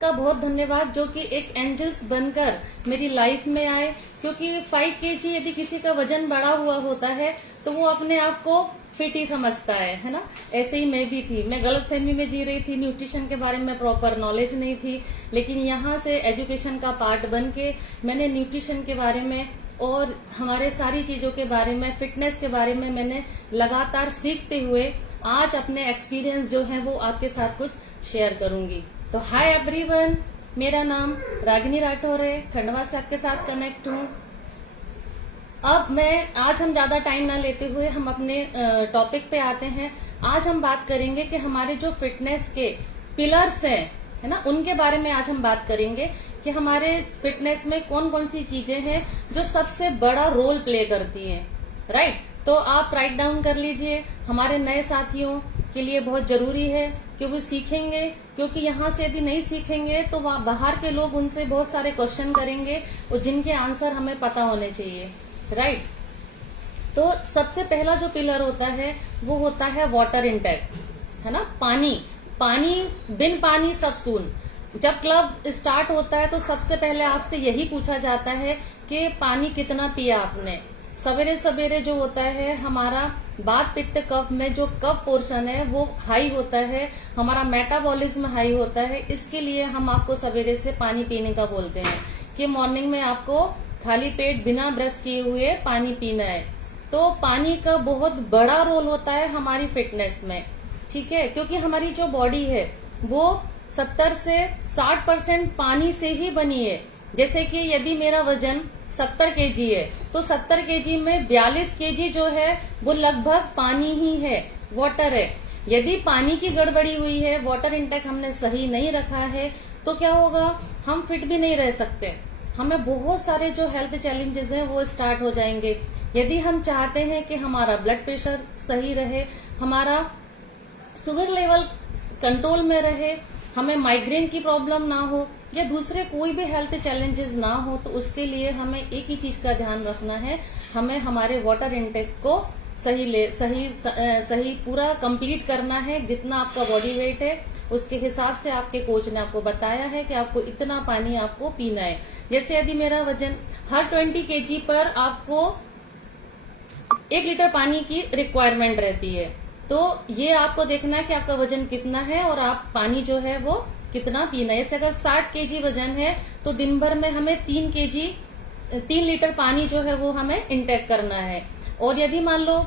का बहुत धन्यवाद जो कि एक एंजल्स बनकर मेरी लाइफ में आए, क्योंकि 5 केजी यदि किसी का वजन बढ़ा हुआ होता है तो वो अपने आप को फिट ही समझता है ना। ऐसे ही मैं भी थी, मैं गलत फहमी में जी रही थी, न्यूट्रिशन के बारे में प्रॉपर नॉलेज नहीं थी, लेकिन यहाँ से एजुकेशन का पार्ट बन के मैंने न्यूट्रिशन के बारे में और हमारे सारी चीजों के बारे में, फिटनेस के बारे में मैंने लगातार सीखते हुए आज अपने एक्सपीरियंस जो है वो आपके साथ कुछ शेयर करूंगी। तो हाय एवरीवन, मेरा नाम रागिनी राठौर है, खंडवा से आपके साथ कनेक्ट हूँ। अब आज हम ज्यादा टाइम ना लेते हुए हम अपने टॉपिक पे आते हैं। आज हम बात करेंगे कि हमारे जो फिटनेस के पिलर्स हैं, है ना, उनके बारे में आज हम बात करेंगे कि हमारे फिटनेस में कौन कौन सी चीजें हैं जो सबसे बड़ा रोल प्ले करती हैं। राइट, तो आप राइट डाउन कर लीजिए। हमारे नए साथियों के लिए बहुत जरूरी है कि वो सीखेंगे, क्योंकि यहाँ से यदि नहीं सीखेंगे तो वहाँ बाहर के लोग उनसे बहुत सारे क्वेश्चन करेंगे और जिनके आंसर हमें पता होने चाहिए। राइट, तो सबसे पहला जो पिलर होता है वो होता है वाटर इंटेक, है ना। पानी बिन पानी सब सून। जब क्लब स्टार्ट होता है तो सबसे पहले आपसे यही पूछा जाता है कि पानी कितना पिया आपने। सवेरे सवेरे जो होता है हमारा वात पित्त कफ में जो कफ पोर्शन है वो हाई होता है, हमारा मेटाबॉलिज्म हाई होता है। इसके लिए हम आपको सवेरे से पानी पीने का बोलते हैं कि मॉर्निंग में आपको खाली पेट बिना ब्रश किए हुए पानी पीना है। तो पानी का बहुत बड़ा रोल होता है हमारी फिटनेस में, ठीक है, क्योंकि हमारी जो बॉडी है वो 70 से 60% पानी से ही बनी है। जैसे कि यदि मेरा वजन 70 केजी है तो 70 केजी में 42 केजी जो है वो लगभग पानी ही है, वाटर है। यदि पानी की गड़बड़ी हुई है, वाटर इंटेक हमने सही नहीं रखा है, तो क्या होगा, हम फिट भी नहीं रह सकते। हमें बहुत सारे जो हेल्थ चैलेंजेस हैं वो स्टार्ट हो जाएंगे। यदि हम चाहते हैं कि हमारा ब्लड प्रेशर सही रहे, हमारा शुगर लेवल कंट्रोल में रहे, हमें माइग्रेन की प्रॉब्लम ना हो या दूसरे कोई भी हेल्थ चैलेंजेस ना हो, तो उसके लिए हमें एक ही चीज का ध्यान रखना है, हमें हमारे वाटर इंटेक को सही पूरा कंप्लीट करना है। जितना आपका बॉडी वेट है उसके हिसाब से आपके कोच ने आपको बताया है कि आपको इतना पानी आपको पीना है। जैसे यदि मेरा वजन हर 20 केजी पर आपको 1 लीटर पानी की रिक्वायरमेंट रहती है, तो ये आपको देखना है कि आपका वजन कितना है और आप पानी जो है वो कितना पीना है। जैसे अगर 60 केजी वजन है तो दिन भर में हमें 3 लीटर पानी जो है वो हमें इंटेक करना है। और यदि मान लो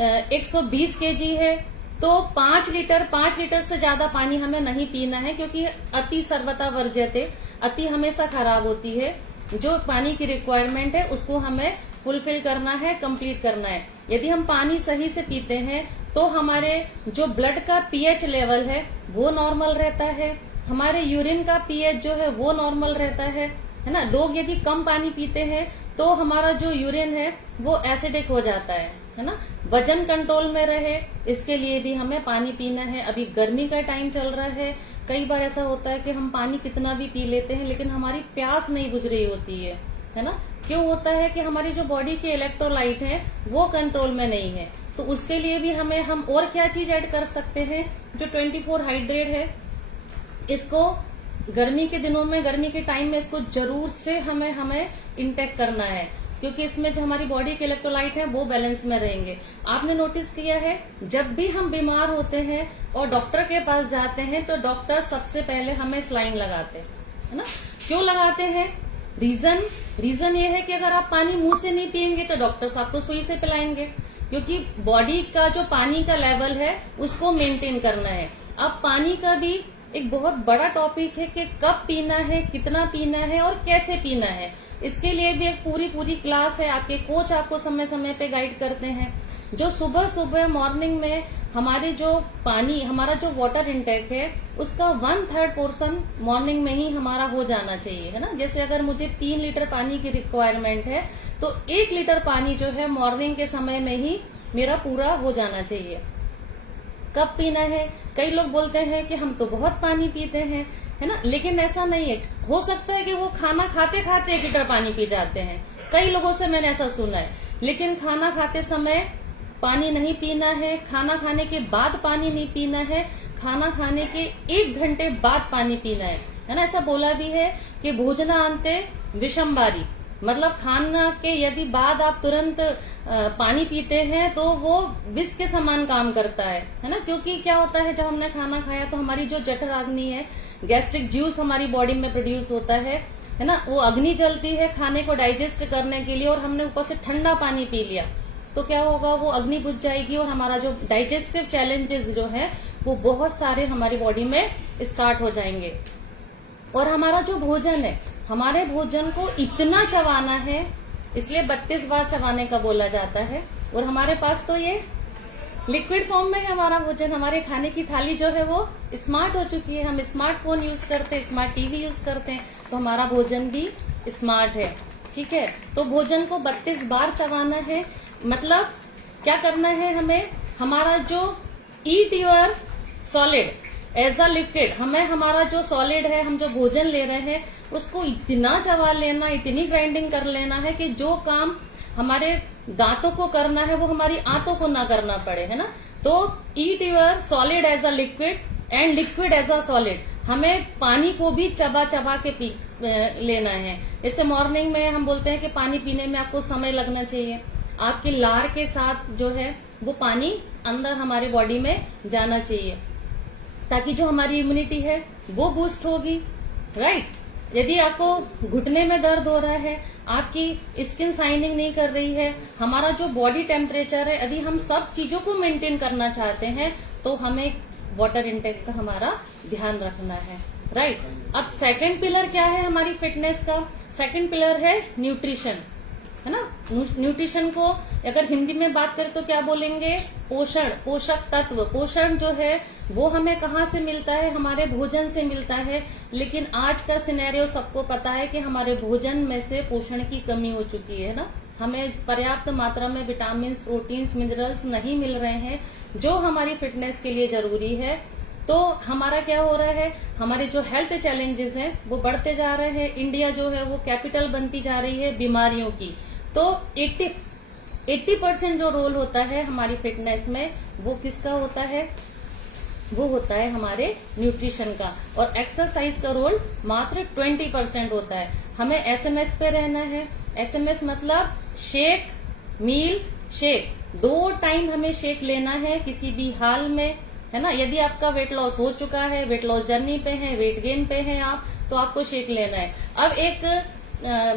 120 केजी है तो 5 लीटर से ज्यादा पानी हमें नहीं पीना है, क्योंकि अति सर्वथा वर्ज्यते, अति हमेशा खराब होती है। जो पानी की रिक्वायरमेंट है उसको हमें फुलफिल करना है, कंप्लीट करना है। यदि हम पानी सही से पीते हैं तो हमारे जो ब्लड का पीएच लेवल है वो नॉर्मल रहता है, हमारे यूरिन का पीएच जो है वो नॉर्मल रहता है ना। लोग यदि कम पानी पीते हैं तो हमारा जो यूरिन है वो एसिडिक हो जाता है ना। वजन कंट्रोल में रहे इसके लिए भी हमें पानी पीना है। अभी गर्मी का टाइम चल रहा है, कई बार ऐसा होता है कि हम पानी कितना भी पी लेते हैं लेकिन हमारी प्यास नहीं बुझ रही होती है ना। क्यों होता है कि हमारी जो बॉडी के इलेक्ट्रोलाइट हैं वो कंट्रोल में नहीं है। तो उसके लिए भी हम और क्या चीज ऐड कर सकते हैं, जो 24 हाइड्रेट है, इसको गर्मी के दिनों में, गर्मी के टाइम में इसको जरूर से हमें इंटेक करना है, क्योंकि इसमें जो हमारी बॉडी के इलेक्ट्रोलाइट है वो बैलेंस में रहेंगे। आपने नोटिस किया है जब भी हम बीमार होते हैं और डॉक्टर के पास जाते हैं तो डॉक्टर सबसे पहले हमें सलाइन लगाते हैं, है ना। क्यों लगाते हैं? रीजन ये है कि अगर आप पानी मुंह से नहीं पियेंगे तो डॉक्टर्स आपको सुई से पिलाएंगे, क्योंकि बॉडी का जो पानी का लेवल है उसको मेंटेन करना है। अब पानी का भी एक बहुत बड़ा टॉपिक है कि कब पीना है, कितना पीना है और कैसे पीना है। इसके लिए भी एक पूरी क्लास है, आपके कोच आपको समय समय पे गाइड करते हैं। जो सुबह मॉर्निंग में हमारे जो पानी, हमारा जो वाटर इंटेक है उसका 1/3 पोर्शन मॉर्निंग में ही हमारा हो जाना चाहिए, है ना। जैसे अगर मुझे 3 लीटर पानी की रिक्वायरमेंट है तो 1 लीटर पानी जो है मॉर्निंग के समय में ही मेरा पूरा हो जाना चाहिए। कब पीना है? कई लोग बोलते हैं कि हम तो बहुत पानी पीते हैं, है ना, लेकिन ऐसा नहीं है। हो सकता है कि वो खाना खाते खाते 1 लीटर पानी पी जाते हैं, कई लोगों से मैंने ऐसा सुना है। लेकिन खाना खाते समय पानी नहीं पीना है, खाना खाने के बाद पानी नहीं पीना है, खाना खाने के 1 घंटे बाद पानी पीना है। है ना। ऐसा बोला भी है कि भोजनान्ते विषमबारी, मतलब खाना के यदि बाद आप तुरंत पानी पीते हैं तो वो विष के समान काम करता है ना। क्योंकि क्या होता है, जब हमने खाना खाया तो हमारी जो जठराग्नि है, गैस्ट्रिक जूस हमारी बॉडी में प्रोड्यूस होता है ना, वो अग्नि जलती है खाने को डाइजेस्ट करने के लिए, और हमने ऊपर से ठंडा पानी पी लिया तो क्या होगा, वो अग्नि बुझ जाएगी और हमारा जो डाइजेस्टिव चैलेंजेस जो है वो बहुत सारे हमारी बॉडी में स्टार्ट हो जाएंगे। और हमारा जो भोजन है, हमारे भोजन को इतना चबाना है, इसलिए 32 बार चबाने का बोला जाता है। और हमारे पास तो ये लिक्विड फॉर्म में है हमारा भोजन। हमारे खाने की थाली जो है वो स्मार्ट हो चुकी है, हम स्मार्टफोन यूज करते हैं, स्मार्ट टीवी यूज करते हैं, तो हमारा भोजन भी स्मार्ट है। ठीक है, तो भोजन को 32 बार चबाना है। मतलब क्या करना है हमें, हमारा जो eat your solid as a liquid, हमें हमारा जो सॉलिड है, हम जो भोजन ले रहे हैं उसको इतना चबा लेना, इतनी ग्राइंडिंग कर लेना है कि जो काम हमारे दांतों को करना है वो हमारी आंतों को ना करना पड़े, है ना। तो eat your solid as a liquid and liquid as a solid, हमें पानी को भी चबा चबा के पी लेना है। जैसे मॉर्निंग में हम बोलते हैं कि पानी पीने में आपको समय लगना चाहिए, आपकी लार के साथ जो है वो पानी अंदर हमारे बॉडी में जाना चाहिए, ताकि जो हमारी इम्यूनिटी है वो बूस्ट होगी, राइट। यदि आपको घुटने में दर्द हो रहा है, आपकी स्किन शाइनिंग नहीं कर रही है, हमारा जो बॉडी टेम्परेचर है, यदि हम सब चीजों को मेंटेन करना चाहते हैं तो हमें वाटर इंटेक का हमारा ध्यान रखना है, राइट। अब सेकंड पिलर क्या है हमारी फिटनेस का, सेकंड पिलर है न्यूट्रिशन, है ना। न्यूट्रिशन को अगर हिंदी में बात करें तो क्या बोलेंगे, पोषण, पोषक तत्व। पोषण जो है वो हमें कहाँ से मिलता है, हमारे भोजन से मिलता है। लेकिन आज का सिनेरियो सबको पता है कि हमारे भोजन में से पोषण की कमी हो चुकी है ना, हमें पर्याप्त मात्रा में विटामिन, प्रोटीन्स, मिनरल्स नहीं मिल रहे हैं जो हमारी फिटनेस के लिए जरूरी है। तो हमारा क्या हो रहा है, हमारे जो हेल्थ चैलेंजेस हैं वो बढ़ते जा रहे हैं। इंडिया जो है वो कैपिटल बनती जा रही है बीमारियों की। तो 80% जो रोल होता है हमारी फिटनेस में वो किसका होता है, वो होता है हमारे न्यूट्रिशन का। और एक्सरसाइज का रोल मात्र 20% होता है। हमें एसएमएस पे रहना है। एसएमएस मतलब शेक, मील, शेक, 2 टाइम हमें शेक लेना है किसी भी हाल में, है ना। यदि आपका वेट लॉस हो चुका है, वेट लॉस जर्नी पे है, वेट गेन पे है आप, तो आपको शेक लेना है। अब एक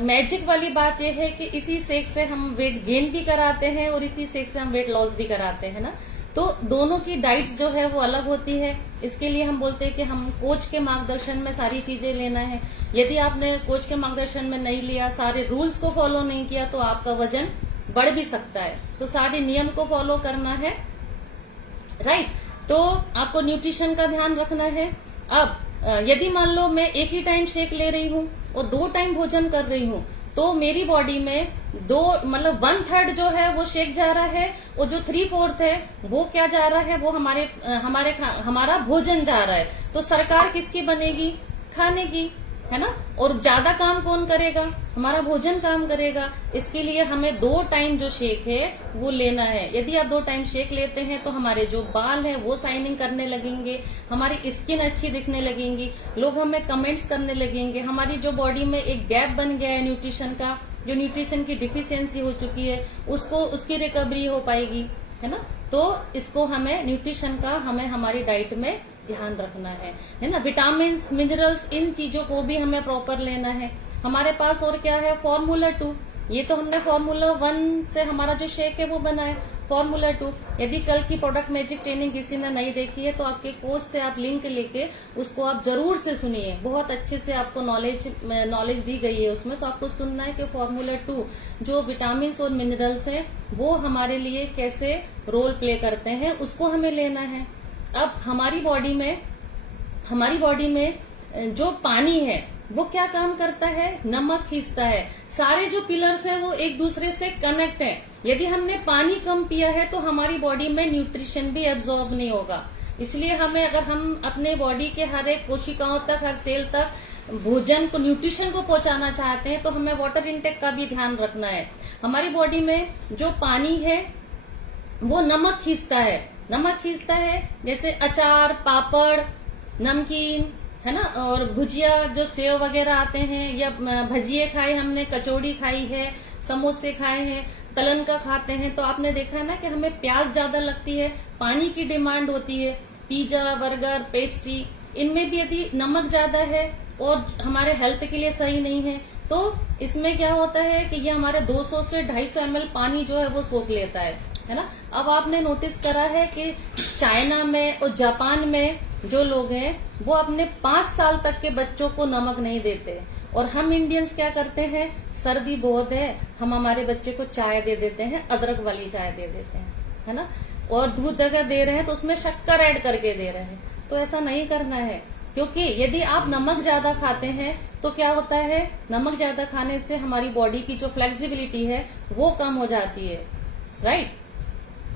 मैजिक वाली बात यह है कि इसी शेक से हम वेट गेन भी कराते हैं और इसी शेक से हम वेट लॉस भी कराते हैं ना। तो दोनों की डाइट्स जो है वो अलग होती है। इसके लिए हम बोलते हैं कि हम कोच के मार्गदर्शन में सारी चीजें लेना है। यदि आपने कोच के मार्गदर्शन में नहीं लिया, सारे रूल्स को फॉलो नहीं किया, तो आपका वजन बढ़ भी सकता है। तो सारे नियम को फॉलो करना है, राइट। तो आपको न्यूट्रिशन का ध्यान रखना है। अब यदि मान लो मैं एक ही टाइम शेक ले रही हूँ और 2 टाइम भोजन कर रही हूँ, तो मेरी बॉडी में 1/3 जो है वो शेक जा रहा है, और जो 3/4 है वो क्या जा रहा है, वो हमारा भोजन जा रहा है। तो सरकार किसकी बनेगी, खाने की, है ना। और ज्यादा काम कौन करेगा, हमारा भोजन काम करेगा। इसके लिए हमें 2 टाइम जो शेक है वो लेना है। यदि आप 2 टाइम शेक लेते हैं तो हमारे जो बाल हैं वो शाइनिंग करने लगेंगे, हमारी स्किन अच्छी दिखने लगेंगी, लोग हमें कमेंट्स करने लगेंगे। हमारी जो बॉडी में एक गैप बन गया है न्यूट्रिशन का, जो न्यूट्रिशन की डिफिशियंसी हो चुकी है, उसकी रिकवरी हो पाएगी, है ना। तो इसको हमें न्यूट्रिशन का हमें हमारी डाइट में ध्यान रखना है ना। विटामिन, मिनरल्स, इन चीजों को भी हमें प्रॉपर लेना है। हमारे पास और क्या है, फॉर्मूला 2। ये तो हमने फॉर्मूला 1 से हमारा जो शेक है वो बना है, फॉर्मूला 2। यदि कल की प्रोडक्ट मैजिक ट्रेनिंग किसी ने नहीं देखी है तो आपके कोच से आप लिंक लेके उसको आप जरूर से सुनिए। बहुत अच्छे से आपको नॉलेज दी गई है उसमें। तो आपको सुनना है कि फॉर्मूला 2 जो विटामिन और मिनरल्स हैं वो हमारे लिए कैसे रोल प्ले करते हैं, उसको हमें लेना है। अब हमारी बॉडी में जो पानी है वो क्या काम करता है, नमक खींचता है। सारे जो पिलर्स है वो एक दूसरे से कनेक्ट है। यदि हमने पानी कम पिया है तो हमारी बॉडी में न्यूट्रिशन भी एब्जॉर्ब नहीं होगा। इसलिए हमें, अगर हम अपने बॉडी के हर एक कोशिकाओं तक, हर सेल तक भोजन को, न्यूट्रिशन को पहुंचाना चाहते हैं तो हमें वाटर इंटेक का भी ध्यान रखना है। हमारी बॉडी में जो पानी है वो नमक खींचता है जैसे अचार, पापड़, नमकीन, है ना। और भुजिया जो सेव वगैरह आते हैं, या भजिए खाए हमने, कचौड़ी खाई है, समोसे खाए हैं, तलन का खाते हैं, तो आपने देखा है ना कि हमें प्याज ज्यादा लगती है, पानी की डिमांड होती है। पिज्जा, बर्गर, पेस्ट्री, इनमें भी यदि नमक ज्यादा है और हमारे हेल्थ के लिए सही नहीं है, तो इसमें क्या होता है कि ये हमारे 200 से 250 ml पानी जो है वो सोख लेता है ना। अब आपने नोटिस करा है कि चाइना में और जापान में जो लोग हैं वो अपने 5 साल तक के बच्चों को नमक नहीं देते, और हम इंडियंस क्या करते हैं, सर्दी बहुत है, हम हमारे बच्चे को चाय दे देते हैं, अदरक वाली चाय दे देते हैं, है ना। और दूध अगर दे रहे हैं तो उसमें शक्कर ऐड करके दे रहे हैं। तो ऐसा नहीं करना है, क्योंकि यदि आप नमक ज्यादा खाते हैं तो क्या होता है, नमक ज्यादा खाने से हमारी बॉडी की जो फ्लेक्सिबिलिटी है वो कम हो जाती है, राइट।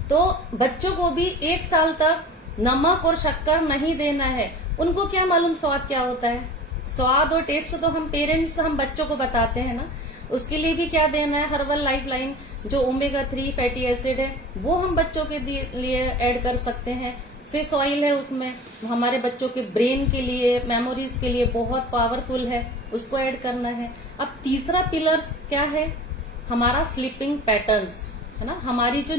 तो बच्चों को भी 1 साल तक नमक और शक्कर नहीं देना है। उनको क्या मालूम स्वाद क्या होता है, स्वाद और टेस्ट तो हम पेरेंट्स हम बच्चों को बताते हैं ना। उसके लिए भी क्या देना है, हर्बल लाइफलाइन जो ओमेगा 3 फैटी एसिड है वो हम बच्चों के लिए ऐड कर सकते हैं। फिश ऑयल है उसमें, हमारे बच्चों के ब्रेन के लिए, मेमोरीज के लिए बहुत पावरफुल है, उसको ऐड करना है। अब तीसरा पिलर क्या है, हमारा स्लीपिंग पैटर्न्स, है ना। हमारी जो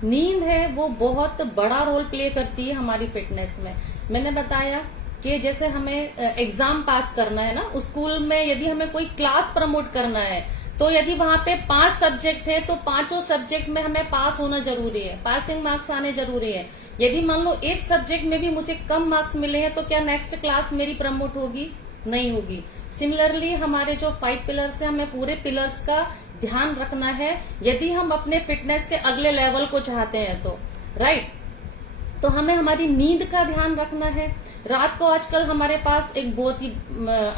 नींद है वो बहुत बड़ा रोल प्ले करती है हमारी फिटनेस में। मैंने बताया कि जैसे हमें एग्जाम पास करना है ना, स्कूल में यदि हमें कोई क्लास प्रमोट करना है, तो यदि वहां पे 5 सब्जेक्ट है तो 5 सब्जेक्ट में हमें पास होना जरूरी है, पासिंग मार्क्स आने जरूरी है। यदि मान लो एक सब्जेक्ट में भी मुझे कम मार्क्स मिले हैं तो क्या नेक्स्ट क्लास मेरी प्रमोट होगी, नहीं होगी। सिमिलरली हमारे जो 5 पिलर्स है, हमें पूरे पिलर्स का ध्यान रखना है यदि हम अपने फिटनेस के अगले लेवल को चाहते हैं तो, राइट। तो हमें हमारी नींद का ध्यान रखना है। रात को आजकल हमारे पास एक बहुत ही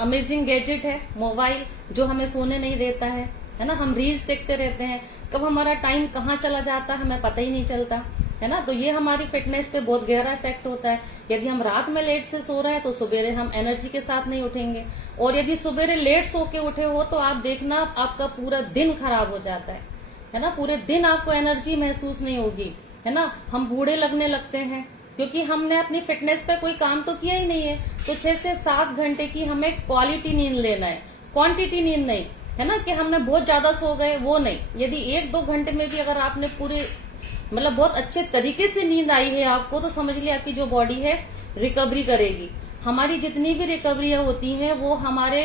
अमेजिंग गैजेट है, मोबाइल, जो हमें सोने नहीं देता है ना। हम रील्स देखते रहते हैं, कब हमारा टाइम कहाँ चला जाता है हमें पता ही नहीं चलता, है ना। तो ये हमारी फिटनेस पे बहुत गहरा इफेक्ट होता है। यदि हम रात में लेट से सो रहे हैं तो सुबेरे हम एनर्जी के साथ नहीं उठेंगे, और यदि सुबेरे लेट सो के उठे हो तो आप देखना आपका पूरा दिन खराब हो जाता है ना। पूरे दिन आपको एनर्जी महसूस नहीं होगी, है ना। हम बूढ़े लगने लगते हैं क्योंकि हमने अपनी फिटनेस पे कोई काम तो किया ही नहीं है। तो 6 से 7 घंटे की हमें क्वालिटी नींद लेना है, क्वांटिटी नींद नहीं, है ना, कि हमने बहुत ज्यादा सो गए वो नहीं। यदि 1-2 घंटे में भी अगर आपने पूरे मतलब बहुत अच्छे तरीके से नींद आई है आपको, तो समझ लिया आपकी जो बॉडी है रिकवरी करेगी। हमारी जितनी भी रिकवरियां होती हैं वो हमारे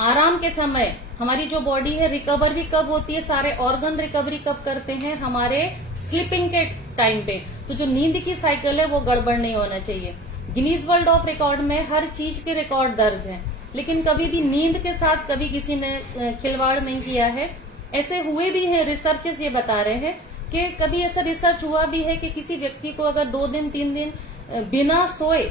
आराम के समय, हमारी जो बॉडी है रिकवर भी कब होती है, सारे ऑर्गन रिकवरी कब करते हैं, हमारे स्लीपिंग के टाइम पे। तो जो नींद की साइकिल है वो गड़बड़ नहीं होना चाहिए। गिनीज वर्ल्ड ऑफ रिकॉर्ड में हर चीज के रिकॉर्ड दर्ज हैं, लेकिन कभी भी नींद के साथ कभी किसी ने खिलवाड़ नहीं किया है। ऐसे हुए भी हैं, रिसर्चेस ये बता रहे हैं कि कभी ऐसा रिसर्च हुआ भी है कि किसी व्यक्ति को अगर 2 दिन 3 दिन बिना सोए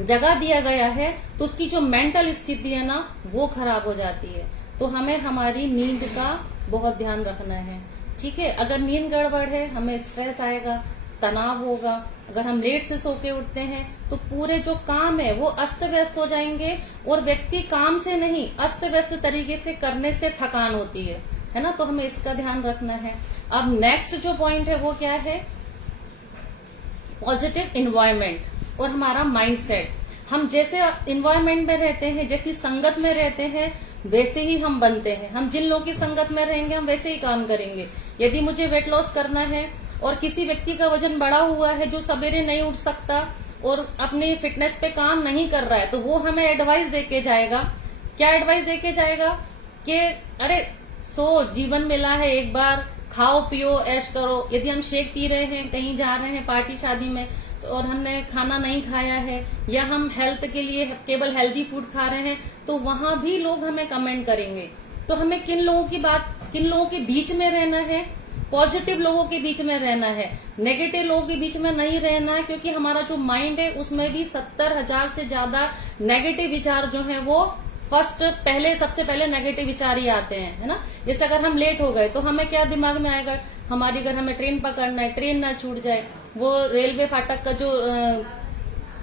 जगा दिया गया है तो उसकी जो मेंटल स्थिति है ना वो खराब हो जाती है। तो हमें हमारी नींद का बहुत ध्यान रखना है, ठीक है। अगर नींद गड़बड़ है हमें स्ट्रेस आएगा, तनाव होगा। अगर हम लेट से सो के उठते हैं तो पूरे जो काम है वो अस्त व्यस्त हो जाएंगे, और व्यक्ति काम से नहीं अस्त व्यस्त तरीके से करने से थकान होती है ना। तो हमें इसका ध्यान रखना है। अब नेक्स्ट जो पॉइंट है वो क्या है, पॉजिटिव इन्वायरमेंट और हमारा माइंडसेट। हम जैसे इन्वायरमेंट में रहते हैं, जैसी संगत में रहते हैं, वैसे ही हम बनते हैं। हम जिन लोगों की संगत में रहेंगे हम वैसे ही काम करेंगे। यदि मुझे वेट लॉस करना है और किसी व्यक्ति का वजन बढ़ा हुआ है जो सवेरे नहीं उठ सकता और अपनी फिटनेस पे काम नहीं कर रहा है, तो वो हमें एडवाइस देके जाएगा। क्या एडवाइस देके जाएगा कि अरे सो जीवन मिला है एक बार, खाओ पियो ऐश करो। यदि हम शेक पी रहे हैं, कहीं जा रहे हैं पार्टी शादी में तो और हमने खाना नहीं खाया है, या हम हेल्थ के लिए केवल हेल्दी फूड खा रहे हैं, तो वहां भी लोग हमें कमेंट करेंगे। तो हमें किन लोगों के बीच में रहना है, पॉजिटिव लोगों के बीच में रहना है, नेगेटिव लोगों के बीच में नहीं रहना है। क्योंकि हमारा जो माइंड है उसमें भी 70,000 से ज्यादा नेगेटिव विचार जो है वो सबसे पहले नेगेटिव विचार ही आते हैं, है ना। जैसे अगर हम लेट हो गए तो हमें क्या दिमाग में आएगा, हमारी अगर हमें ट्रेन पकड़ना है, ट्रेन ना छूट जाए, वो रेलवे फाटक का जो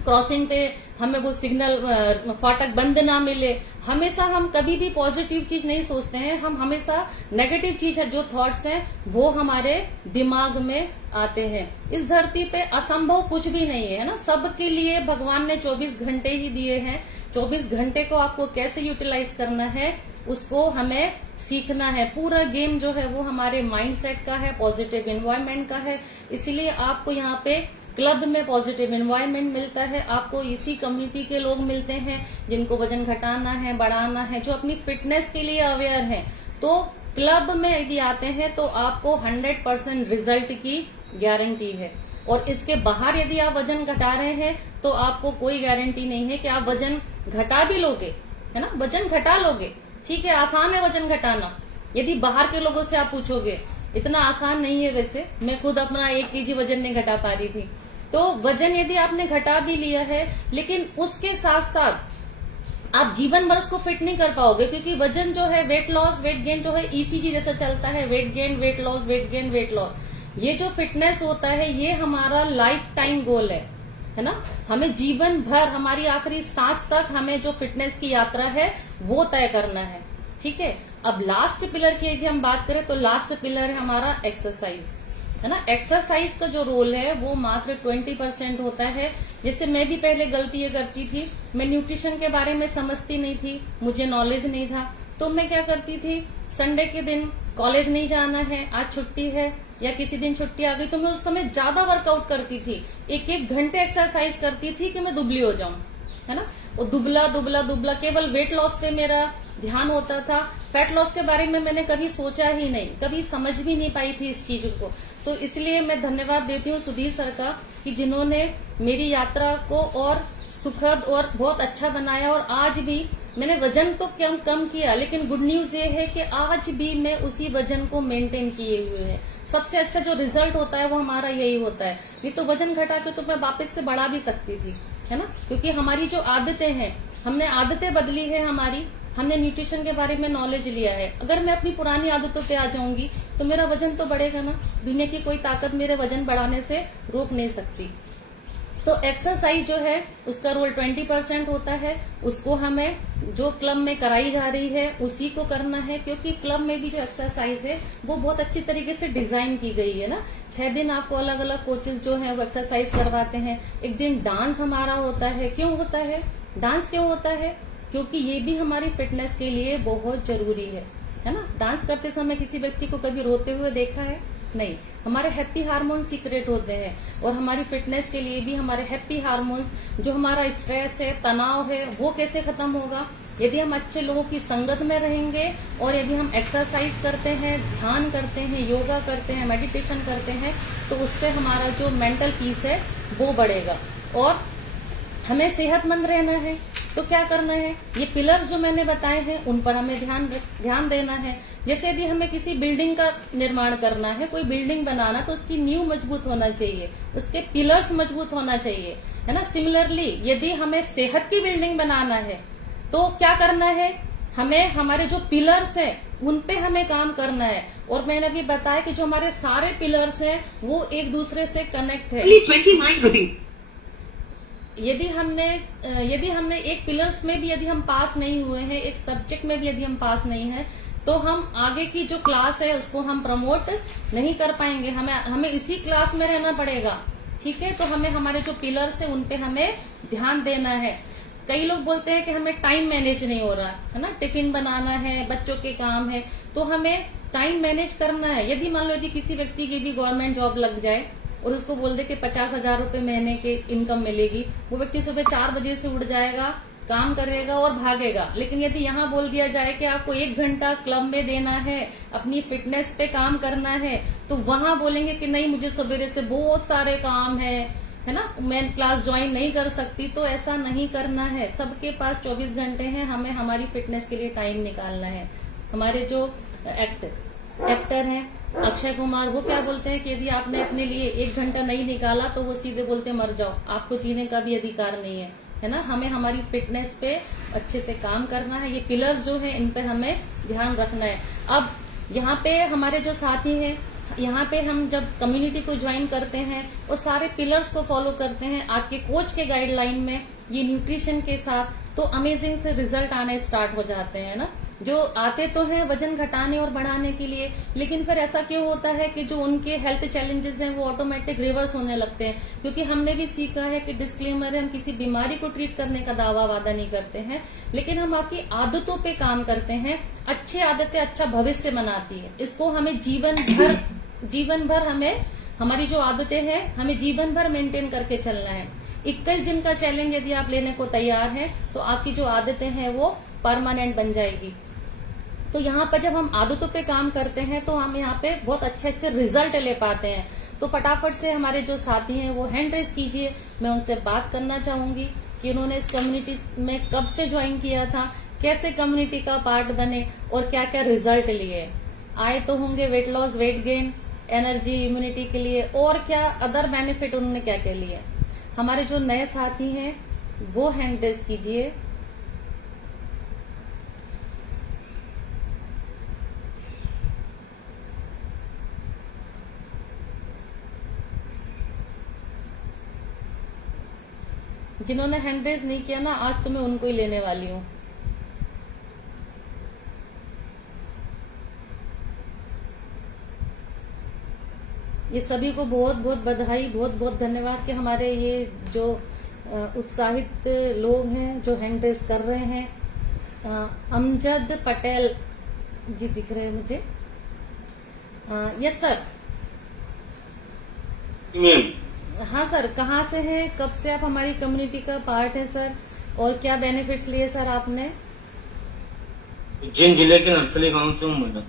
क्रॉसिंग पे हमें वो सिग्नल फाटक बंद ना मिले। हमेशा हम कभी भी पॉजिटिव चीज नहीं सोचते हैं, हम हमेशा नेगेटिव चीज है, जो थॉट्स हैं वो हमारे दिमाग में आते हैं। इस धरती पे असंभव कुछ भी नहीं है ना, सबके लिए भगवान ने 24 घंटे ही दिए हैं। 24 घंटे को आपको कैसे यूटिलाइज करना है उसको हमें सीखना है। पूरा गेम जो है वो हमारे माइंडसेट का है, पॉजिटिव एनवायरनमेंट का है। इसीलिए आपको यहाँ पे क्लब में पॉजिटिव एनवायरनमेंट मिलता है, आपको इसी कम्युनिटी के लोग मिलते हैं जिनको वजन घटाना है, बढ़ाना है, जो अपनी फिटनेस के लिए अवेयर हैं। तो क्लब में यदि आते हैं तो आपको 100% रिजल्ट की गारंटी है। और इसके बाहर यदि आप वजन घटा रहे हैं तो आपको कोई गारंटी नहीं है कि आप वजन घटा भी लोगे, है ना। वजन घटा लोगे, ठीक है, आसान है वजन घटाना। यदि बाहर के लोगों से आप पूछोगे, इतना आसान नहीं है। वैसे मैं खुद अपना 1 kg वजन नहीं घटा पा रही थी। तो वजन यदि आपने घटा भी लिया है, लेकिन उसके साथ साथ आप जीवन भर उसको फिट नहीं कर पाओगे, क्योंकि वजन जो है, वेट लॉस वेट गेन जो है, ECG जैसा चलता है, weight gain weight loss, weight gain weight loss. ये जो फिटनेस होता है ये हमारा लाइफ टाइम गोल है ना। हमें जीवन भर, हमारी आखिरी सांस तक हमें जो फिटनेस की यात्रा है वो तय करना है, ठीक है। अब लास्ट पिलर की यदि हम बात करें तो लास्ट पिलर है हमारा एक्सरसाइज, है ना। एक्सरसाइज का जो रोल है वो मात्र 20% होता है। जैसे मैं भी पहले गलती ये करती थी, मैं न्यूट्रिशन के बारे में समझती नहीं थी, मुझे नॉलेज नहीं था, तो मैं क्या करती थी, संडे के दिन कॉलेज नहीं जाना है, आज छुट्टी है या किसी दिन छुट्टी आ गई, तो मैं उस समय ज्यादा वर्कआउट करती थी, 1-1 घंटे एक्सरसाइज करती थी कि मैं दुबली हो जाऊं, है ना। वो दुबला दुबला दुबला, केवल वेट लॉस पे मेरा ध्यान होता था। फैट लॉस के बारे में मैंने कभी सोचा ही नहीं, कभी समझ भी नहीं पाई थी इस चीज को। तो इसलिए मैं धन्यवाद देती हूँ सुधीर सर का, कि जिन्होंने मेरी यात्रा को और सुखद और बहुत अच्छा बनाया। और आज भी मैंने वजन तो कम किया, लेकिन गुड न्यूज ये है कि आज भी मैं उसी वजन को मेंटेन किए हुए है। सबसे अच्छा जो रिजल्ट होता है वो हमारा यही होता है। नहीं तो वजन घटा के तो मैं वापस से बढ़ा भी सकती थी, है ना, क्योंकि हमारी जो आदतें हैं, हमने आदतें बदली है हमारी, हमने न्यूट्रिशन के बारे में नॉलेज लिया है। अगर मैं अपनी पुरानी आदतों पे आ जाऊंगी तो मेरा वजन तो बढ़ेगा ना। दुनिया की कोई ताकत मेरे वजन बढ़ाने से रोक नहीं सकती। तो एक्सरसाइज जो है उसका रोल 20% होता है, उसको हमें जो क्लब में कराई जा रही है उसी को करना है, क्योंकि क्लब में भी जो एक्सरसाइज है वो बहुत अच्छी तरीके से डिजाइन की गई है ना। 6 दिन आपको अलग अलग कोचेस जो हैं वो एक्सरसाइज करवाते हैं। एक दिन डांस हमारा होता है। क्यों होता है डांस, क्यों होता है? क्योंकि ये भी हमारी फिटनेस के लिए बहुत जरूरी है ना। डांस करते समय किसी व्यक्ति को कभी रोते हुए देखा है? नहीं। हमारे हैप्पी हार्मोन सीक्रेट होते हैं, और हमारी फिटनेस के लिए भी हमारे हैप्पी हार्मोन्स, जो हमारा स्ट्रेस है, तनाव है, वो कैसे खत्म होगा? यदि हम अच्छे लोगों की संगत में रहेंगे, और यदि हम एक्सरसाइज करते हैं, ध्यान करते हैं, योगा करते हैं, मेडिटेशन करते हैं, तो उससे हमारा जो मेंटल पीस है वो बढ़ेगा। और हमें सेहतमंद रहना है तो क्या करना है? ये पिलर्स जो मैंने बताए हैं उन पर हमें ध्यान देना है। जैसे यदि हमें किसी बिल्डिंग का निर्माण करना है, कोई बिल्डिंग बनाना, तो उसकी नींव मजबूत होना चाहिए, उसके पिलर्स मजबूत होना चाहिए, है ना। सिमिलरली यदि हमें सेहत की बिल्डिंग बनाना है तो क्या करना है? हमें हमारे जो पिलर्स हैं उन पे हमें काम करना है। और मैंने अभी बताया कि जो हमारे सारे पिलर्स हैं वो एक दूसरे से कनेक्ट है। यदि हमने एक पिलर्स में भी यदि हम पास नहीं हुए हैं, एक सब्जेक्ट में भी यदि हम पास नहीं हैं, तो हम आगे की जो क्लास है उसको हम प्रमोट नहीं कर पाएंगे। हमें इसी क्लास में रहना पड़ेगा, ठीक है। तो हमें हमारे जो पिलर्स है उन पे हमें ध्यान देना है। कई लोग बोलते हैं कि हमें टाइम मैनेज नहीं हो रहा है ना, टिफिन बनाना है, बच्चों के काम है, तो हमें टाइम मैनेज करना है। यदि मान लो यदि किसी व्यक्ति की भी गवर्नमेंट जॉब लग जाए और उसको बोल दे कि 50,000 रुपए महीने की इनकम मिलेगी, वो व्यक्ति सुबह 4 बजे से उठ जाएगा, काम करेगा और भागेगा। लेकिन यदि यहाँ बोल दिया जाए कि आपको 1 घंटा क्लब में देना है, अपनी फिटनेस पे काम करना है, तो वहां बोलेंगे कि नहीं, मुझे सवेरे से बहुत सारे काम है ना, मैं क्लास ज्वाइन नहीं कर सकती। तो ऐसा नहीं करना है। सबके पास 24 घंटे हैं, हमें हमारी फिटनेस के लिए टाइम निकालना है। हमारे जो एक्टर हैं अक्षय कुमार, वो क्या बोलते हैं कि यदि आपने अपने लिए 1 घंटा नहीं निकाला तो वो सीधे बोलते मर जाओ, आपको जीने का भी अधिकार नहीं है ना। हमें हमारी फिटनेस पे अच्छे से काम करना है। ये पिलर्स जो है इन पे हमें ध्यान रखना है। अब यहाँ पे हमारे जो साथी हैं, यहाँ पे हम जब कम्युनिटी को ज्वाइन करते हैं और सारे पिलर्स को फॉलो करते हैं आपके कोच के गाइडलाइन में, ये न्यूट्रिशन के साथ, तो अमेजिंग से रिजल्ट आने स्टार्ट हो जाते हैं ना। जो आते तो हैं वजन घटाने और बढ़ाने के लिए, लेकिन फिर ऐसा क्यों होता है कि जो उनके हेल्थ चैलेंजेस हैं वो ऑटोमेटिक रिवर्स होने लगते हैं। क्योंकि हमने भी सीखा है कि डिस्क्लेमर है, हम किसी बीमारी को ट्रीट करने का दावा वादा नहीं करते हैं, लेकिन हम आपकी आदतों पे काम करते हैं। अच्छी आदतें अच्छा भविष्य बनाती है, इसको हमें जीवन भर हमें, हमारी जो आदतें हैं हमें जीवन भर मेंटेन करके चलना है। 21 दिन का चैलेंज यदि आप लेने को तैयार हैं तो आपकी जो आदतें हैं वो परमानेंट बन जाएगी। तो यहाँ पर जब हम आदतों पे काम करते हैं तो हम यहाँ पे बहुत अच्छे अच्छे रिजल्ट ले पाते हैं। तो फटाफट से हमारे जो साथी हैं वो हैंड रेस कीजिए, मैं उनसे बात करना चाहूंगी कि उन्होंने इस कम्युनिटी में कब से ज्वाइन किया था, कैसे कम्युनिटी का पार्ट बने और क्या क्या रिजल्ट लिए। आए तो होंगे weight loss, weight gain, energy, immunity के लिए, और क्या अदर बेनिफिट उन्होंने क्या क्या लिए। हमारे जो नए साथी हैं वो हैंड रेस कीजिए। जिन्होंने हैंड रेस नहीं किया ना, आज तो मैं उनको ही लेने वाली हूँ। ये सभी को बहुत बहुत बधाई, बहुत बहुत धन्यवाद कि हमारे ये जो उत्साहित लोग हैं जो हैंड रेस कर रहे हैं। अमजद पटेल जी दिख रहे हैं मुझे। Yes sir. हाँ सर, कहाँ से हैं, कब से आप हमारी कम्युनिटी का पार्ट है सर, और क्या बेनिफिट्स लिए सर आपने? उज्जैन जिले के नर्सली गांव से हूँ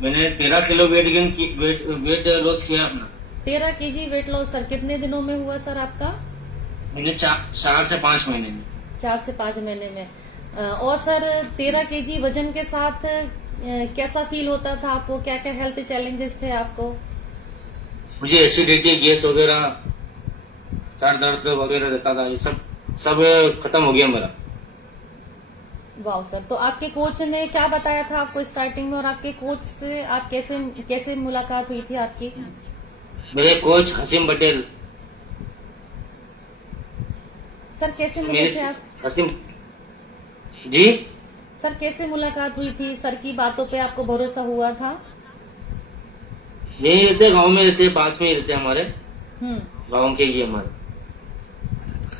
मैंने 13 किलो वेट लॉस किया अपना। 13 केजी वेट लॉस सर, कितने दिनों में हुआ सर आपका? मैंने 4 से 5 महीने में। 4 से 5 महीने में। और सर 13 केजी वजन के साथ कैसा फील होता था आपको, क्या क्या हेल्थ चैलेंजेस थे आपको? मुझे एसिडिटी, गैस वगैरह, सर दर्द वगैरह रहता था, ये सब खत्म हो गया मेरा। वाह सर, तो आपके कोच ने क्या बताया था आपको स्टार्टिंग में, और आपके कोच से आप कैसे मुलाकात हुई थी आपकी? मेरे कोच हसीम पटेल। सर कैसे मिले थे आप? हसीम जी। सर कैसे मुलाकात हुई थी, सर की बातों पे आपको भरोसा हुआ था? यही रहते, गांव में रहते, पास में ही रहते हमारे गांव के ही हमारे।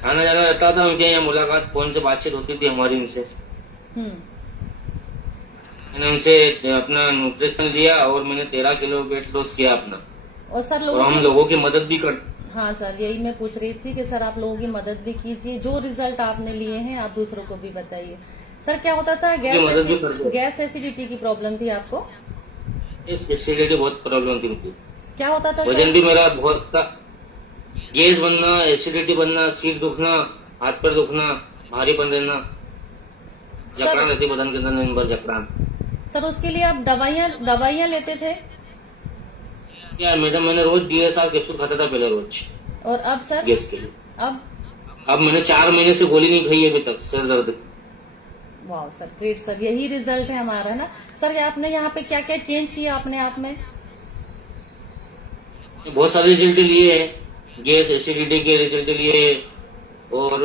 आना जाना रहता था उनके यहाँ, मुलाकात फोन से बातचीत होती थी हमारी उनसे। मैंने उनसे अपना न्यूट्रिशन लिया और मैंने 13 किलो वेट लॉस किया अपना। और सर हम लोगों की मदद भी कर। हाँ सर, यही मैं पूछ रही थी कि सर आप लोगों की मदद भी कीजिए, जो रिजल्ट आपने लिए हैं आप दूसरों को भी बताइए। सर क्या होता था, गैस एसिडिटी की प्रॉब्लम थी आपको? एसिडिटी बहुत प्रॉब्लम थी मुझे। क्या होता था? वजन भी मेरा बहुत था, गैस बनना, एसिडिटी बनना, सीट दुखना, हाथ पैर दुखना, भारीपन रहना, जकड़ान रहती बदन के अंदर, दिन भर जकड़ान। सर उसके लिए आप दवाइयाँ लेते थे? क्या मैडम, मैंने रोज DSR कैप्सूल खाता था पहले रोज। और अब सर? गैस के लिए अब मैंने 4 महीने से गोली नहीं खाई अभी तक, सर दर्द। वाह सर, ग्रेट सर, यही रिजल्ट है हमारा ना सर। आपने यहाँ पे क्या क्या चेंज किया अपने आप में? बहुत सारे रिजल्ट लिए हैं, गैस एसिडिटी के रिजल्ट लिए और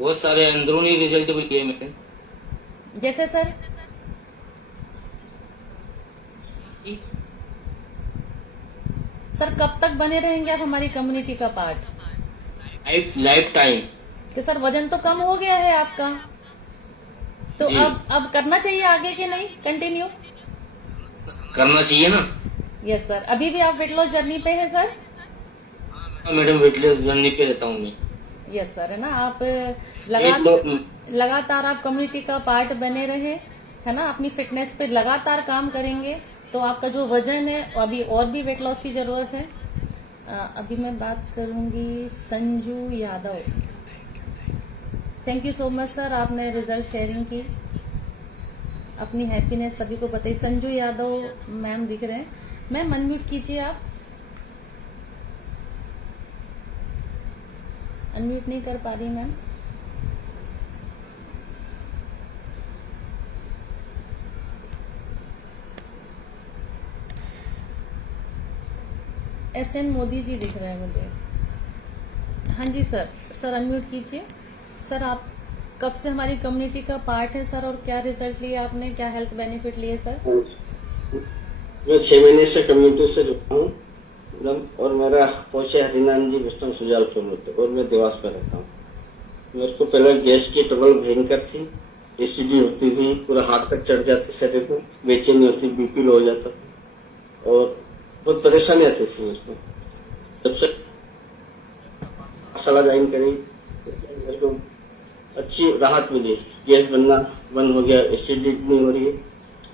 बहुत सारे अंदरूनी रिजल्ट भी लिए मैंने। जैसे सर? सर कब तक बने रहेंगे आप हमारी कम्युनिटी का पार्ट? Life time. तो सर वजन तो कम हो गया है आपका, तो अब करना चाहिए आगे कि नहीं, कंटिन्यू करना चाहिए ना? Yes sir. अभी भी आप वेट लॉस जर्नी पे हैं sir? Madam weight loss journey पे रहता हूँ मैं। यस सर, है ना। आप लगातार आप कम्युनिटी का पार्ट बने रहे, है ना, अपनी फिटनेस पे लगातार काम करेंगे तो आपका जो वजन है अभी और भी वेट लॉस की जरूरत है। अभी मैं बात करूंगी Sanju Yadav. Thank you so much sir, आपने रिजल्ट शेयरिंग की, अपनी हैप्पीनेस सभी को बताई। संजू यादव मैम दिख रहे हैं, मैम अनम्यूट कीजिए आप। अनम्यूट नहीं कर पा रही मैम। SN मोदी जी दिख रहे हैं मुझे। हाँ जी सर, सर अनम्यूट कीजिए। सर आप कब से हमारी कम्युनिटी का पार्ट है सर, और क्या रिजल्ट लिए आपने, क्या हेल्थ बेनिफिट लिए सर? मैं 6 महीने से कम्युनिटी से जुड़ा हूँ मैडम, और मेरा कोच है हरिनारायण जी वेस्टर्न सुजालपुर में, और मैं देवास में रहता हूँ। मेरे को पहले गैस की ट्रबल भयंकर थी, एसिडिटी होती थी, पूरा हाथ तक चढ़ जाती, शरीर में बेचैनी होती, बीपी लो हो जाता और बहुत परेशानी आती थी मेरे को। जब से सलाह ज्वाइन करी मेरे को अच्छी राहत मिली, गैस बनना बंद हो गया, एसिडिटी नहीं हो रही है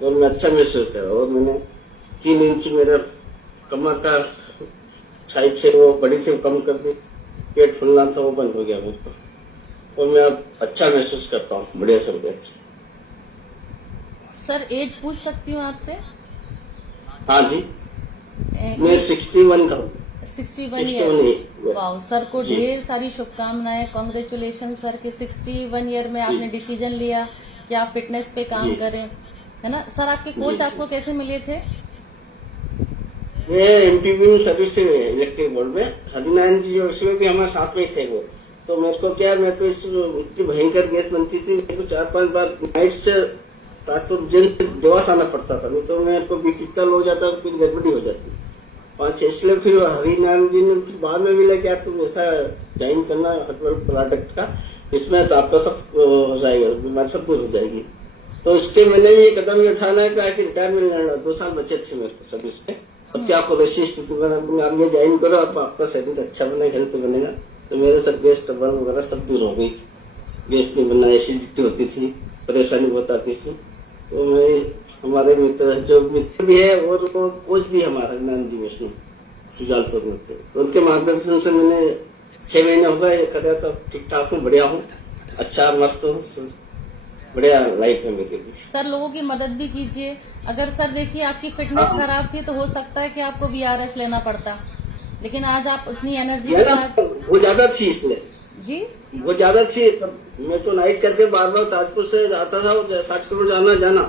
और मैं अच्छा महसूस कर रहा हूँ। और मैंने 3 इंच मेरा कमर का साइड से वो बड़ी से कम कर दी, पेट फूलना था वो बंद हो गया मेरे को, और मैं अब अच्छा महसूस करता हूँ, बढ़िया से बढ़िया। सर एज पूछ सकती हूँ आपसे? हाँ जी, मैं 61 का हूँ। 61 ईयर। वाओ, सर को ढेर सारी शुभकामनाएं, कॉन्ग्रेचुलेशन सर के 61 ईयर में आपने डिसीजन लिया कि आप फिटनेस पे काम करें, है ना सर? आपके कोच आपको कैसे मिले थे? मैं एमपीबी सर्विस से इलेक्ट्रिक बोर्ड में हरिनारायण जी और उसमें भी हमारे साथ में थे वो। तो मेरे को क्या, मेरे को इतनी भयंकर गैस बनती थी, मेरे को 4-5 बार नाइट से देवास आना पड़ता था, नहीं तो मेरे को बीपी का लो जाता, फिर गड़बड़ी हो जाती 5-6। इसलिए फिर हरिनारायण जी ने बाद में मिला क्या तुम ऐसा ज्वाइन करना हर्बल प्रोडक्ट का, इसमें तो आपका सब हो जाएगा, बीमारी सब दूर हो जाएगी। तो इसके मैंने भी ये कदम ही उठाना है कि रिटायरमेंट लेना। 2 साल बचे थे मेरे को सर्विस के। अब क्या आपको ऐसी स्थिति में आप ये ज्वाइन करो, अब आपका शरीर अच्छा बनेगा, हेल्थ बनेगा। तो मेरे सब गैस ट्रबल वगैरह सब दूर हो गई, गैस नहीं बनना, एसिडिटी होती थी, परेशानी बहुत आती थी। तो मैं हमारे मित्र जो मित्र भी है और वो कोच भी हमारा नाम जी विष्णु सुजालपुर में थे, तो उनके मार्गदर्शन से मैंने 6 महीने हो गए करा, तो ठीक ठाक हूँ, बढ़िया हूँ, अच्छा मस्त हूँ, बढ़िया लाइफ है मेरी भी। सर लोगों की मदद भी कीजिए। अगर सर देखिए आपकी फिटनेस खराब थी तो हो सकता है कि आपको VRS लेना पड़ता, लेकिन आज आप उतनी एनर्जी के साथ। वो ज्यादा थी इसलिए जी, वो ज्यादा थी। मैं तो नाइट करके बार बार ताजपुर से जाता था, 60 किलोमीटर जाना,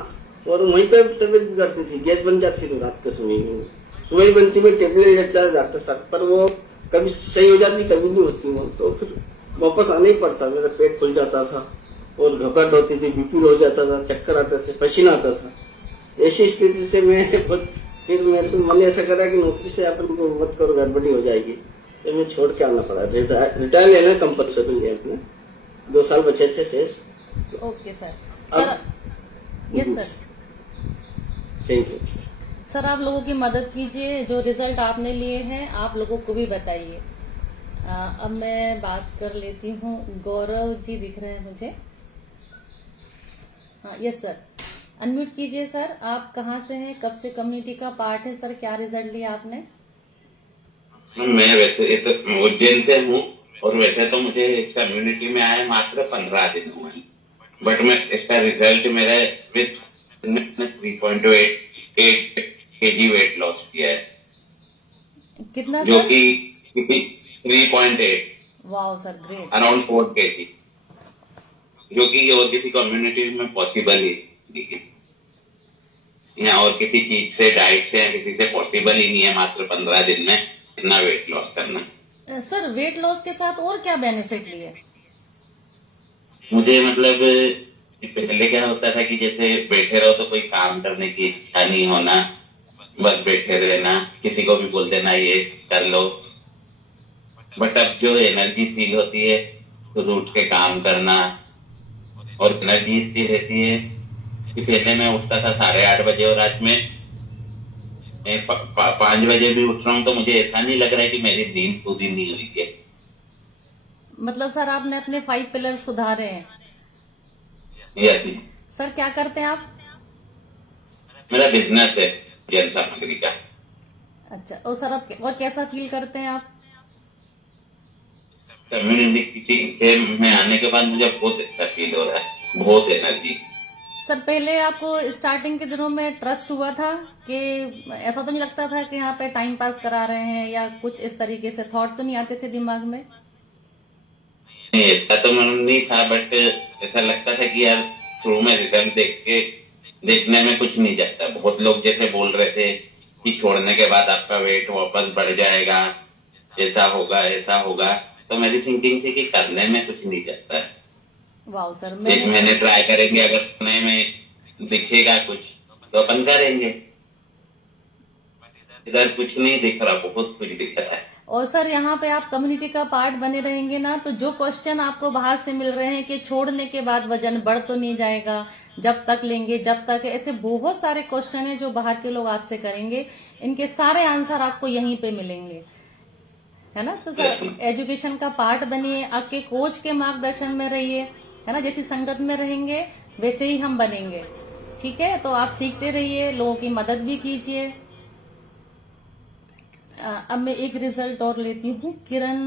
और वहीं पे तबीयत बिगड़ती थी, गैस बन जाती थी रात के समय में, सुबह ही बनती, में टेबलेट लेता था डॉक्टर साहब, पर वो कभी सही हो जाती, कभी नहीं होती वो, तो फिर वापस आना ही पड़ता। मेरा पेट खुल जाता था और घबराहट होती थी, बीपी हो जाता था, चक्कर आते थे, पसीना आता था। ऐसी स्थिति से मैं फिर मेरे को मन ऐसा करा कि नौकरी से अपन मत करो, गड़बड़ी हो जाएगी, तो मैं छोड़ के आना पड़ा। रिटायर लेना कंपल्सरी है अपने, 2 साल बचे थे शेष। Okay sir. Sir yes sir, thank you sir आप लोगों की मदद कीजिए, जो रिजल्ट आपने लिए हैं आप लोगों को भी बताइए। अब मैं बात कर लेती हूँ, गौरव जी दिख रहे हैं मुझे। हाँ यस सर, अनम्यूट कीजिए सर। आप कहाँ से हैं, कब से कम्युनिटी का पार्ट है सर, क्या रिजल्ट लिया आपने? मैं वैसे तो उज्जैन से हूँ, और वैसे तो मुझे इस कम्युनिटी में आए मात्र 15 दिन हुए, बट मैं इसका रिजल्ट मेरा 3.8 kg वेट लॉस किया है। कितना जो सर? कि 3.8, wow sir, great. Around 4 kg, जो कि और किसी कम्युनिटी में पॉसिबल ही नहीं, या और किसी चीज से, डाइट से या किसी से पॉसिबल ही नहीं है मात्र 15 दिन में इतना वेट लॉस करना। सर वेट लॉस के साथ और क्या बेनिफिट लिए? मुझे मतलब पहले क्या होता था कि जैसे बैठे रहो तो कोई काम करने की इच्छा नहीं होना, बस बैठे रहना, किसी को भी बोल देना ये कर लो। बट अब जो एनर्जी फील होती है तो उठ के काम करना, और एनर्जी इतनी रहती है कि पहले मैं उठता था 8:30 बजे, और आज मैं 5 बजे भी उठ रहा हूँ, तो मुझे ऐसा नहीं लग रहा है कि मेरी नींद पूरी नहीं हुई है। मतलब सर आपने अपने 5 पिलर सुधारे हैं। यस सर क्या करते हैं आप? मेरा बिजनेस है जन सामग्री का। अच्छा, और सर आप और कैसा फील करते हैं आप? कम्युनिटी में आने के बाद मुझे बहुत अच्छा फील हो रहा है, बहुत एनर्जी। सर पहले आपको स्टार्टिंग के दिनों में ट्रस्ट हुआ था कि ऐसा तो नहीं लगता था कि यहाँ पे टाइम पास करा रहे हैं, या कुछ इस तरीके से थॉट तो नहीं आते थे दिमाग में? नहीं, ऐसा तो मन नहीं था, बट ऐसा लगता था कि यार शुरू में रिजल्ट देखने में कुछ नहीं जाता। बहुत लोग जैसे बोल रहे थे कि छोड़ने के बाद आपका वेट वापस बढ़ जाएगा, ऐसा होगा। तो मेरी थिंकिंग थी कि करने में कुछ नहीं जाता है, वाह सर, 1 महीने ट्राई करेंगे, अगर करने में दिखेगा कुछ तो अपन करेंगे। इधर कुछ नहीं दिख रहा, बहुत कुछ दिख रहा है। और सर यहाँ पे आप कम्युनिटी का पार्ट बने रहेंगे ना, तो जो क्वेश्चन आपको बाहर से मिल रहे हैं कि छोड़ने के बाद वजन बढ़ तो नहीं जाएगा, जब तक लेंगे जब तक, ऐसे बहुत सारे क्वेश्चन हैं जो बाहर के लोग आपसे करेंगे, इनके सारे आंसर आपको यहीं पे मिलेंगे, है ना। तो सर एजुकेशन का पार्ट बनिए, आपके कोच के मार्गदर्शन में रहिए, है ना। जैसी संगत में रहेंगे वैसे ही हम बनेंगे, ठीक है। तो आप सीखते रहिए, लोगों की मदद भी कीजिए। अब मैं एक रिजल्ट और लेती हूँ। किरण,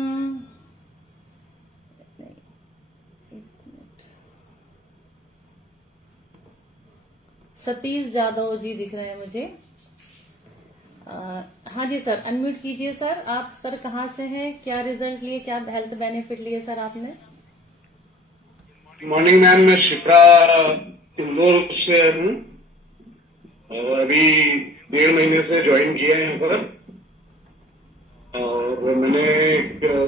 सतीश यादव जी दिख रहे हैं मुझे। हाँ जी सर, अनम्यूट कीजिए सर। आप सर कहाँ से हैं, क्या रिजल्ट लिए, क्या हेल्थ बेनिफिट लिए सर आपने? मॉर्निंग मैम, मैं शिप्रा इंदौर से हूँ और अभी 1.5 महीने से ज्वाइन किया है यहाँ पर, और मैंने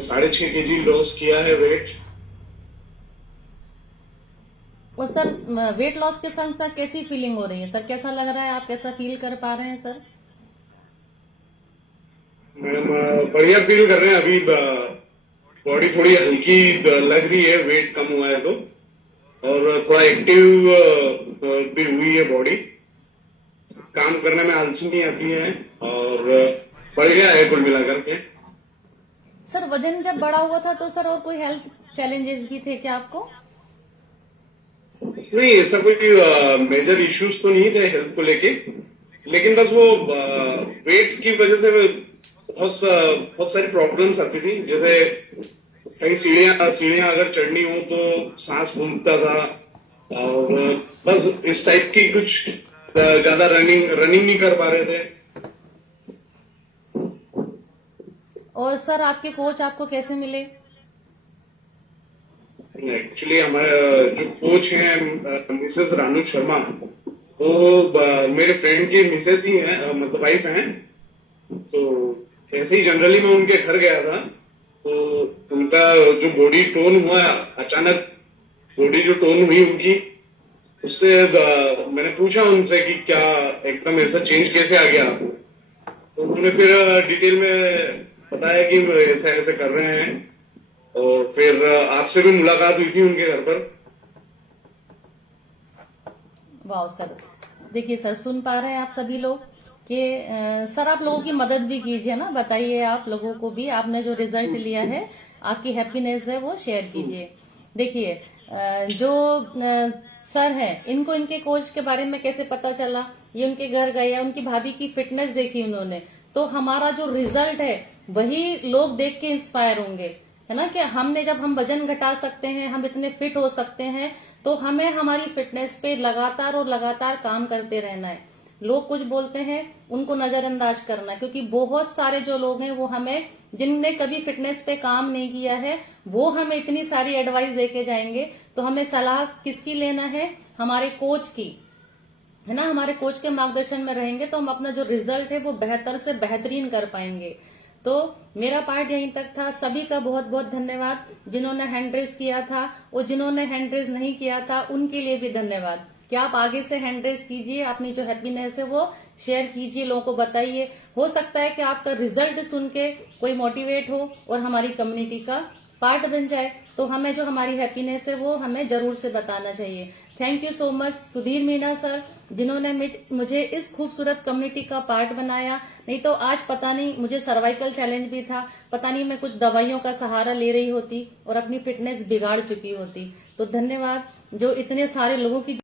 6.5 kg लॉस किया है वेट। और सर वेट लॉस के संग साथ कैसी फीलिंग हो रही है सर, कैसा लग रहा है, आप कैसा फील कर पा रहे हैं सर? मैम बढ़िया फील कर रहे हैं, अभी बॉडी थोड़ी हल्की लग रही है, वेट कम हुआ है तो, और थोड़ा एक्टिव भी हुई है बॉडी, काम करने में आलसी नहीं आती है और बढ़ गया है कुल मिलाकर के। सर वजन जब बढ़ा हुआ था तो सर और कोई हेल्थ चैलेंजेस भी थे क्या आपको? नहीं, ऐसा कोई मेजर इश्यूज तो नहीं थे हेल्थ को लेके, लेकिन बस वो वेट की वजह से बहुत सारी प्रॉब्लम्स आती थी। जैसे कहीं सीढ़ियां अगर चढ़नी हो तो सांस फूलता था, और बस इस टाइप की कुछ ज्यादा रनिंग नहीं कर पा रहे थे। और सर आपके कोच आपको कैसे मिले? एक्चुअली हमारे जो कोच हैं मिसेस रानू शर्मा, वो मेरे फ्रेंड की मिसेस ही हैं, मतलब वाइफ हैं। तो ऐसे ही जनरली मैं उनके घर गया था, तो उनका जो बॉडी टोन हुआ, अचानक बॉडी जो टोन हुई उनकी, उससे मैंने पूछा उनसे कि क्या एकदम ऐसा चेंज कैसे आ गया आपको। तो उन्होंने फिर डिटेल में बताया कि ऐसा ऐसे कर रहे हैं, और फिर आपसे भी मुलाकात हुई थी उनके घर पर। वाह सर, देखिए सर, सुन पा रहे हैं आप सभी लोग कि सर आप लोगों की मदद भी कीजिए ना, बताइए आप लोगों को भी, आपने जो रिजल्ट लिया है, आपकी हैप्पीनेस है वो शेयर कीजिए। देखिए जो सर हैं, इनको इनके कोच के बारे में कैसे पता चला, ये उनके घर गए, उनकी भाभी की फिटनेस देखी उन्होंने, तो हमारा जो रिजल्ट है वही लोग देख के इंस्पायर होंगे, है ना। कि जब हम वजन घटा सकते हैं, हम इतने फिट हो सकते हैं, तो हमें हमारी फिटनेस पे लगातार और लगातार काम करते रहना है। लोग कुछ बोलते हैं उनको नजरअंदाज करना, क्योंकि बहुत सारे जो लोग हैं वो हमें, जिनने कभी फिटनेस पे काम नहीं किया है, वो हमें इतनी सारी एडवाइस देके जाएंगे। तो हमें सलाह किसकी लेना है? हमारे कोच की, है ना। हमारे कोच के मार्गदर्शन में रहेंगे तो हम अपना जो रिजल्ट है वो बेहतर से बेहतरीन कर पाएंगे। तो मेरा पार्ट यहीं तक था। सभी का बहुत बहुत धन्यवाद, जिन्होंने हैंड रेज किया था, और जिन्होंने हैंड रेज नहीं किया था उनके लिए भी धन्यवाद। कि आप आगे से हैंड रेज कीजिए, अपनी जो हैप्पीनेस है वो शेयर कीजिए, लोगों को बताइए। हो सकता है कि आपका रिजल्ट सुन के कोई मोटिवेट हो और हमारी कम्युनिटी का पार्ट बन जाए। तो हमें जो हमारी हैप्पीनेस है वो हमें जरूर से बताना चाहिए। Thank you so much Sudhir Meena sir, जिन्होंने मुझे इस खूबसूरत कम्युनिटी का पार्ट बनाया। नहीं तो आज पता नहीं, मुझे सर्वाइकल चैलेंज भी था, पता नहीं मैं कुछ दवाइयों का सहारा ले रही होती और अपनी फिटनेस बिगाड़ चुकी होती। तो धन्यवाद जो इतने सारे लोगों की